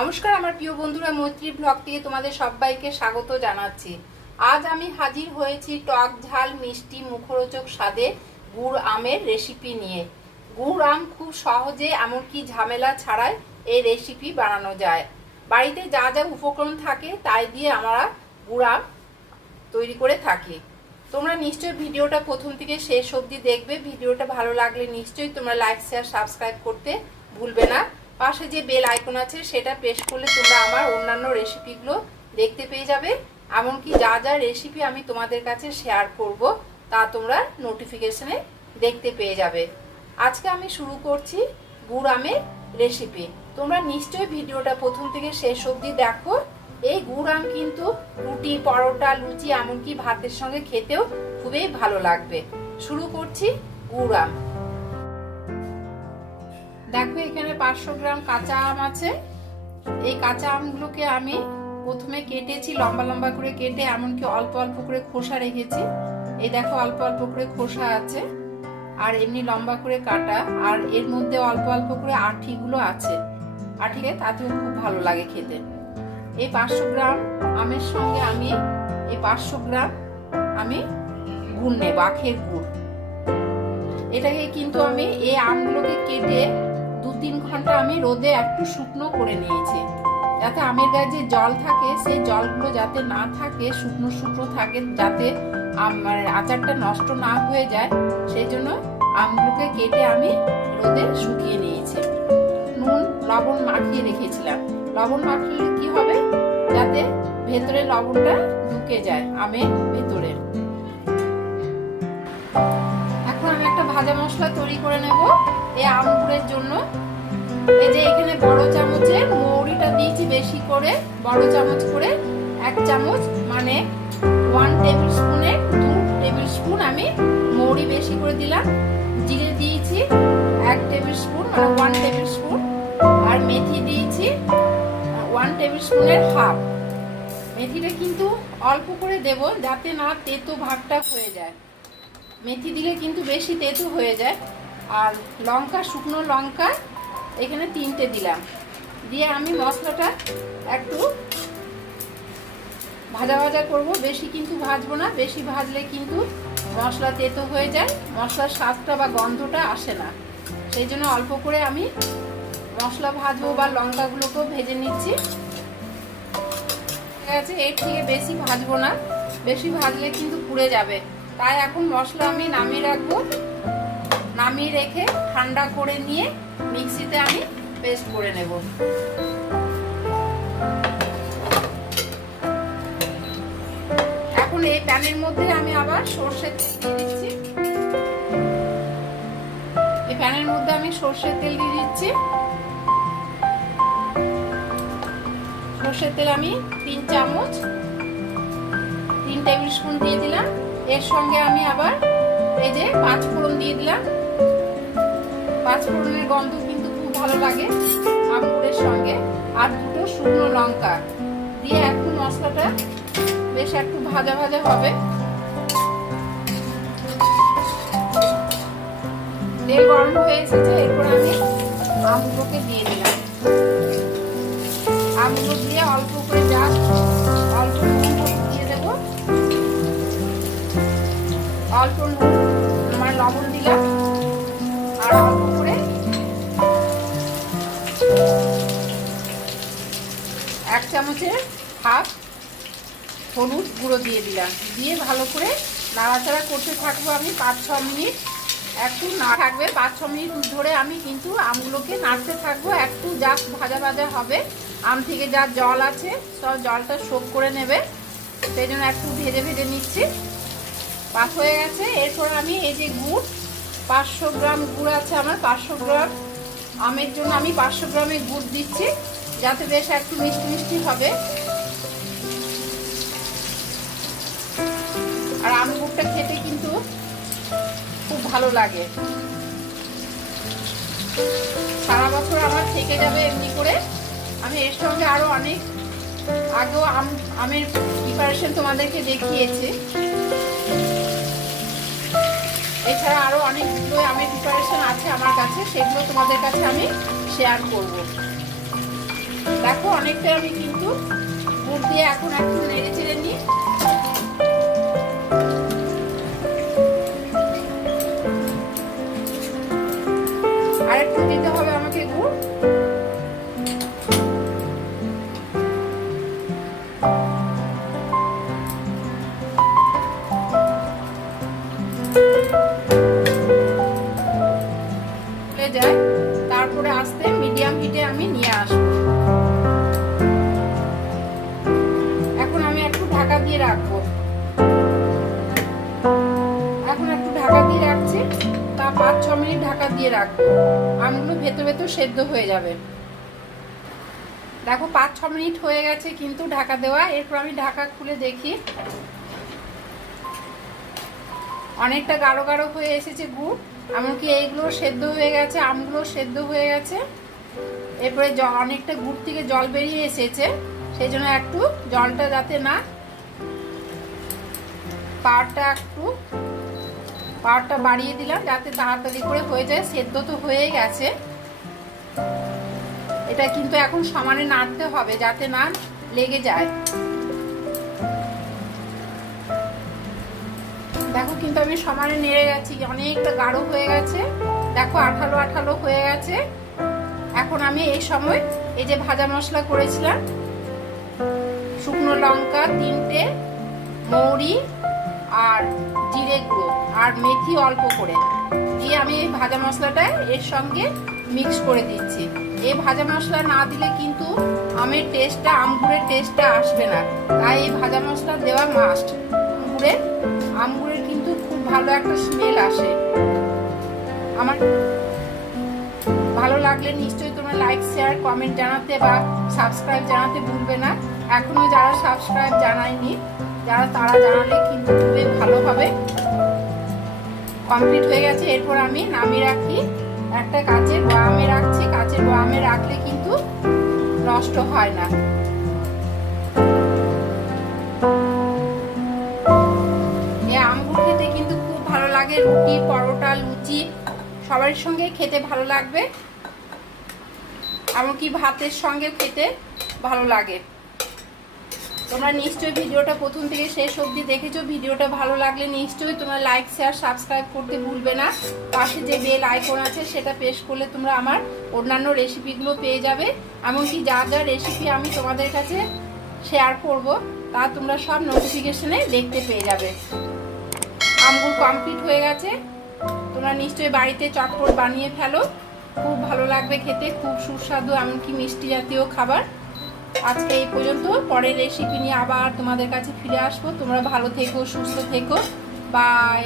নমস্কার আমার প্রিয় বন্ধুরা, মৈত্রী ব্লগ থেকে তোমাদের সবাইকে স্বাগত জানাচ্ছি। আজ আমি হাজির হয়েছি টক ঝাল, মিষ্টি, মুখরোচক স্বাদে গুড় আমের রেসিপি নিয়ে। গুড় আম খুব সহজে এমনকি ঝামেলা ছাড়াই এই রেসিপি বানানো যায়। বাড়িতে যা যা উপকরণ থাকে তাই দিয়ে আমরা গুড় আম তৈরি করে থাকি। তোমরা নিশ্চয়ই ভিডিওটা প্রথম থেকে শেষ অবধি দেখবে। ভিডিওটা ভালো লাগলে নিশ্চয়ই তোমরা লাইক শেয়ার সাবস্ক্রাইব করতে ভুলবে না। পাশে যে বেল আইকন আছে, সেটা প্রেস করলে তোমরা আমার অন্যান্য রেসিপিগুলো দেখতে পেয়ে যাবে। এমনকি যা যা রেসিপি আমি তোমাদের কাছে শেয়ার করব, তা তোমরা নোটিফিকেশনে দেখতে পেয়ে যাবে। আজকে আমি শুরু করছি গুড় আমের রেসিপি তোমরা নিশ্চয়ই ভিডিওটা প্রথম থেকে শেষ অবধি দেখো। এই গুড় আম কিন্তু রুটি, পরোটা, লুচি, এমনকি ভাতের সঙ্গে খেতেও খুবই ভালো লাগবে। শুরু করছি গুড় আম। দেখো এখানে পাঁচশো গ্রাম কাঁচা আম আছে। এই কাঁচা আমগুলোকে আমি প্রথমে কেটেছি, লম্বা লম্বা করে কেটে, এমনকি অল্প অল্প করে খোসা রেখেছি। এই দেখো অল্প অল্প করে খোসা আছে, আর এমনি লম্বা করে কাটা, আর এর মধ্যে অল্প অল্প করে আঠিগুলো আছে। আঠিকে তাতেও খুব ভালো লাগে খেতে। এই পাঁচশো গ্রাম আমের সঙ্গে আমি, এই পাঁচশো গ্রাম আমি গুড় নেব, আখের গুড়। এটাকে কিন্তু আমি এই আমগুলোকে কেটে তিন ঘণ্টা আমি রোদে একটু শুকনো করে নিয়েছি। যাতে আমের গায়ে যে জল থাকে, সেই জলগুলো যাতে না থাকে, শুকনো শুকনো থাকে, যাতে আমার আচারটা নষ্ট না হয়ে যায়, সেই জন্য আমগুলোকে কেটে আমি রোদে শুকিয়ে নিয়েছি। নুন, লবণ মাখিয়ে রেখেছিলাম। লবণ মাখলে কি হবে? যাতে ভেতরে লবণটা ঢুকে যায়, আমের ভেতরে। এখন আমি একটা ভাজা মশলা তৈরি করে নেব। এই আমগুড়ের জন্য এই যে এখানে বড় চামচের মৌরিটা দিয়েছি বেশি করে, বড় চামচ করে, এক চামচ মানে ওয়ান টেবিল স্পুনের দু টেবিল স্পুন আমি মৌরি বেশি করে দিলাম। জিরে দিয়েছি এক টেবিল স্পুন মানে ওয়ান টেবিল স্পুন আর মেথি দিয়েছি ওয়ান টেবিল স্পুনের হাফ মেথিটা কিন্তু অল্প করে দেব যাতে না তেতো ভাগটা হয়ে যায়। মেথি দিলে কিন্তু বেশি তেতো হয়ে যায়। আর লঙ্কা, শুকনো লঙ্কা এখানে তিনটে দিলাম। দিয়ে আমি মশলাটা একটু ভাজা ভাজা করব। বেশি কিন্তু ভাজবো না, বেশি ভাজলে কিন্তু মশলা তেতো হয়ে যায়। মশলার স্বাদটা বা গন্ধটা আসে না। সেই জন্য অল্প করে আমি মশলা ভাজবো বা লঙ্কাগুলোকেও ভেজে নিচ্ছি। ঠিক আছে এর থেকে বেশি ভাজবো না। বেশি ভাজলে কিন্তু পুড়ে যাবে। তাই এখন মশলা আমি নামিয়ে রাখব। নামিয়ে রেখে ঠান্ডা করে নিয়ে মিক্সিতে আমি পেস্ট করে নেব। এখন এই প্যানের মধ্যে আমি আবার সর্ষের তেল দিয়ে দিচ্ছি। এই প্যানের মধ্যে আমি সর্ষের তেল দিয়ে দিচ্ছি। সর্ষের তেল আমি তিন চামচ, তিন টেবিল স্পুন দিয়ে দিলাম। এর সঙ্গে আমি আবার এই যে পাঁচ ফোড়ন দিয়ে দিলাম। পাঁচ ফোড়নের গন্ধ কিন্তু খুব ভালো লাগে আমগুড়ের সঙ্গে। আর দুটো শুকনো লঙ্কা দিয়ে একটু মশলাটা বেশ একটু ভাজা ভাজা হবে। তেল গরম হয়ে এসেছে, এরপর আমি আমগুলোকে দিয়ে দিলাম। আমগুলো দিয়ে অল্প করে যা অল্প নুন দিয়ে দেব। অল্প নুন চামচের হাফ হলুদ গুঁড়ো দিয়ে দিলাম। দিয়ে ভালো করে নাড়াচাড়া করতে থাকব আমি পাঁচ, ছ মিনিট। একটু না থাকবে, পাঁচ, ছ মিনিট ধরে আমি কিন্তু আমগুলোকে নাড়তে থাকব। একটু যা ভাজা ভাজা হবে। আম থেকে যা জল আছে, সব জলটা শোক করে নেবে। সেই জন্য একটু ভেজে ভেজে নিচ্ছি। পাক হয়ে গেছে। এরপর আমি এই যে গুড়, পাঁচশো গ্রাম গুড় আছে আমার, পাঁচশো গ্রাম। আমের জন্য আমি পাঁচশো গ্রামে গুড় দিচ্ছি। যাতে বেশ একটু মিষ্টি মিষ্টি হবে। আর আম গুড়টা খেতে কিন্তু খুব ভালো লাগে। সারা বছর আমার থেকে যাবে এমনি করে। আমি এর সঙ্গে আরও অনেক আগেও আম, আমের প্রিপারেশন তোমাদেরকে দেখিয়েছি। এছাড়া আরও অনেকগুলো আমের প্রিপারেশন আছে আমার কাছে, সেগুলো তোমাদের কাছে আমি শেয়ার করব। দেখো, অনেকটা আমি কিন্তু গুড় দিয়ে এখন একটু নেড়ে চেড়ে নিই। দিতে হবে আমাকে গুড় যায় তারপরে আস্তে মিডিয়াম হিটে আমি নিয়ে আসব। রাখব। এখন একটু ঢাকা দিয়ে রাখছি তা পাঁচ, ছ মিনিট ঢাকা দিয়ে রাখব। আমগুলো ভেতর ভেতর সেদ্ধ হয়ে যাবে। দেখো পাঁচ, ছ মিনিট হয়ে গেছে কিন্তু ঢাকা দেওয়া। এরপর আমি ঢাকা খুলে দেখি। অনেকটা গাঢ় গাঢ় হয়ে এসেছে গুড় এমনকি এইগুলো সেদ্ধ হয়ে গেছে, আমগুলো সেদ্ধ হয়ে গেছে। এরপরে অনেকটা গুড় থেকে জল বেরিয়ে এসেছে। সেই জন্য একটু জলটা যাতে না পাওয়ারটা একটু পাওয়ারটা বাড়িয়ে দিলাম যাতে তাড়াতাড়ি করে হয়ে যায়। সেদ্ধ তো হয়ে গেছে। এটা কিন্তু এখন সমানে নাড়তে হবে যাতে না লেগে যায়। দেখো কিন্তু আমি সমানে নেড়ে গেছি, অনেকটা গাঢ় হয়ে গেছে। দেখো আঠালো আঠালো হয়ে গেছে। এখন আমি এই সময় এই যে ভাজা মশলা করেছিলাম, শুকনো লঙ্কা, তিনটে, মৌরি আর জিরে গুঁড়ো আর মেথি অল্প করে। দিয়ে আমি এই ভাজা মশলাটা এর সঙ্গে মিক্স করে দিচ্ছি। এই ভাজা মশলা না দিলে কিন্তু আমের টেস্টটা আমগুড়ের টেস্টটা আসবে না। তাই এই ভাজা মশলা দেওয়া মাস্ট আমগুড়ের আমগুড়ের কিন্তু খুব ভালো একটা স্মেল আসে। আমার ভালো লাগলে নিশ্চয়ই তোমরা লাইক শেয়ার কমেন্ট জানাতে বা সাবস্ক্রাইব জানাতে ভুলবে না। এখনও যারা সাবস্ক্রাইব জানায়নি যারা তারা জানালে কিন্তু খুবই ভালো হবে কমপ্লিট হয়ে গেছে। এরপর আমি নামিয়ে রাখি। একটা কাচের বয়ামে রাখছি। কাচের বয়ামে রাখলে কিন্তু নষ্ট হয় না। আমগুলো খেতে কিন্তু ভালো লাগে। রুটি, পরোটা, লুচি সবার সঙ্গে খেতে ভালো লাগবে। এমনকি ভাতের সঙ্গে খেতে ভালো লাগে। তোমরা নিশ্চয়ই ভিডিওটা প্রথম থেকে শেষ অবধি দেখেছ। ভিডিওটা ভালো লাগলে নিশ্চয়ই তোমরা লাইক শেয়ার সাবস্ক্রাইব করতে ভুলবে না। পাশে যে বেল আইকন আছে, সেটা প্রেস করলে তোমরা আমার অন্যান্য রেসিপিগুলো পেয়ে যাবে। এমনকি যা যা রেসিপি আমি তোমাদের কাছে শেয়ার করব, তা তোমরা সব নোটিফিকেশনে দেখতে পেয়ে যাবে। আমগুল কমপ্লিট হয়ে গেছে। তোমরা নিশ্চয়ই বাড়িতে চটপট বানিয়ে ফেলো। খুব ভালো লাগবে খেতে, খুব সুস্বাদু, এমনকি মিষ্টি জাতীয় খাবার। আজকে এই পর্যন্ত। পরের রেসিপি নিয়ে আবার তোমাদের কাছে ফিরে আসব। তোমরা ভালো থেকো, সুস্থ থেকো। বাই